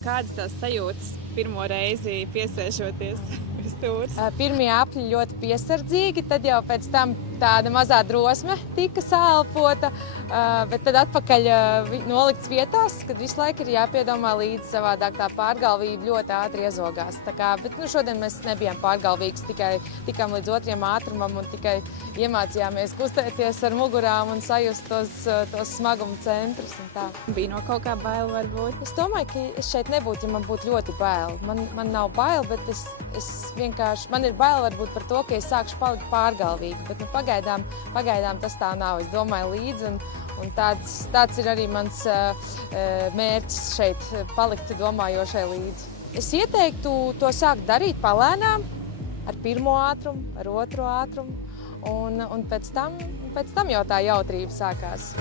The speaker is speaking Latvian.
Kādas tās sajūtas pirmo reizi piesēžoties uz stūres? Pirmie apļi ļoti piesardzīgi, tad jau pēc tam tāda mazā drosme tika sālpota, bet tad atpakaļ nolikts vietās, kad visu laiku ir jāpiedomā līdzi, savādāk tā pārgalvība ļoti ātri iezogās. Bet šodien mēs nebijām pārgalvīgs, tikai tikām līdz otriem ātrumam un tikai iemācījāmies kustēties ar mugurām un sajust tos smaguma centrus un tā. Bija no kaut kā bail varbūt? Es domāju, ka es šeit nebūtu, ja man būtu ļoti bail. Man nav bail, bet es vienkārši, man ir bail varbūt par to, ka es sākšu palikt pārgalvīgi, bet pagaidām tas tā nav. Es domāju līdzi un tāds ir arī mans mērķis šeit, palikt domājošai līdzi. Es ieteiktu to sākt darīt palēnām, ar pirmo ātrumu, ar otro ātrumu, un pēc tam jau tā jautrība sākās.